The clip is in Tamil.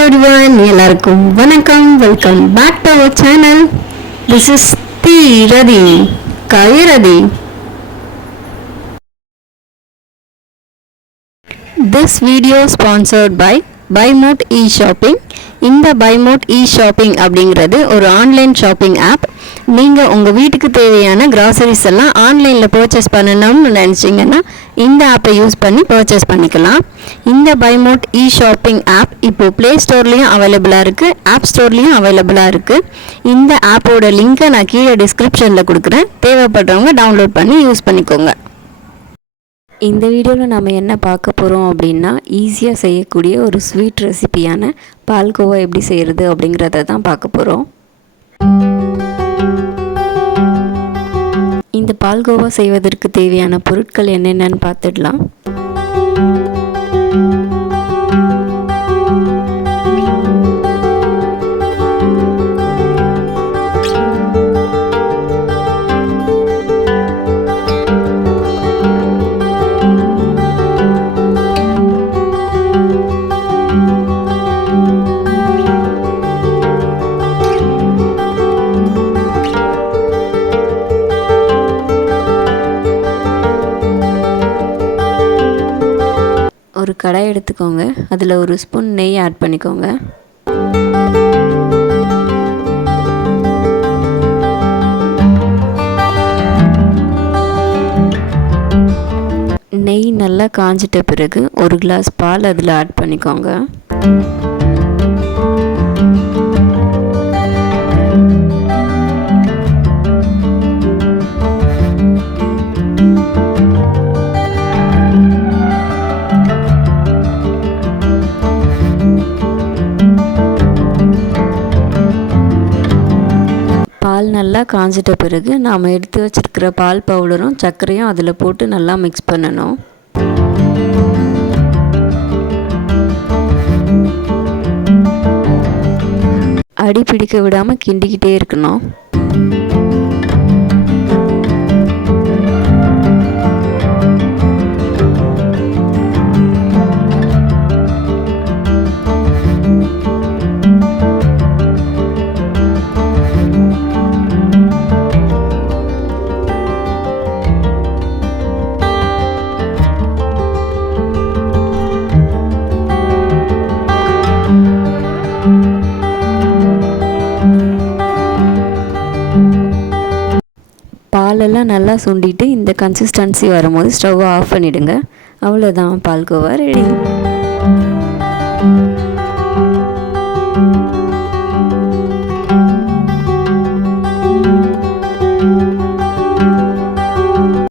everyone, எல்லாருக்கும் வணக்கம். Welcome back to our channel. This is Radhi, Kairadi. This video sponsored by BuyMote e-shopping. இந்த BuyMote e-shopping அப்படிங்கிறது ஒரு ஆன்லைன் ஷாப்பிங் ஆப். நீங்கள் உங்கள் வீட்டுக்கு தேவையான கிராசரிஸ் எல்லாம் ஆன்லைனில் பர்ச்சேஸ் பண்ணணும்னு நினச்சிங்கன்னா இந்த ஆப்பை யூஸ் பண்ணி பர்ச்சேஸ் பண்ணிக்கலாம். இந்த BuyMote e-shopping ஆப் இப்போது ப்ளே ஸ்டோர்லேயும் அவைலபிளாக இருக்குது, ஆப் ஸ்டோர்லேயும் அவைலபிளாக இருக்குது. இந்த ஆப்போட லிங்க்கை நான் கீழே டிஸ்கிரிப்ஷனில் கொடுக்குறேன். தேவைப்படுறவங்க டவுன்லோட் பண்ணி யூஸ் பண்ணிக்கோங்க. இந்த வீடியோவில் நம்ம என்ன பார்க்க போகிறோம் அப்படின்னா, ஈஸியாக செய்யக்கூடிய ஒரு ஸ்வீட் ரெசிபியான பால்கோவா எப்படி செய்கிறது அப்படிங்கிறத தான் பார்க்க போகிறோம். இந்த பால்கோவா செய்வதற்கு தேவையான பொருட்கள் என்னென்னு பார்த்துடலாம். ஒரு கடாய் எடுத்துக்கோங்க. அதில் ஒரு ஸ்பூன் நெய் ஆட் பண்ணிக்கோங்க. நெய் நல்லா காஞ்சிட்ட பிறகு ஒரு கிளாஸ் பால் அதில் ஆட் பண்ணிக்கோங்க. பால் நல்லா காஞ்சிட்ட பிறகு நாம் எடுத்து வச்சிருக்கிற பால் பவுடரும் சர்க்கரையும் அதில் போட்டு நல்லா மிக்ஸ் பண்ணணும். அடி பிடிக்க விடாமல் கிண்டிக்கிட்டே இருக்கணும். பாலெல்லாம் நல்லா சுண்டிட்டு இந்த கன்சிஸ்டன்சி வரும்போது ஸ்டவ்வை ஆஃப் பண்ணிவிடுங்க. அவ்வளோதான், பால்கோவா ரெடி.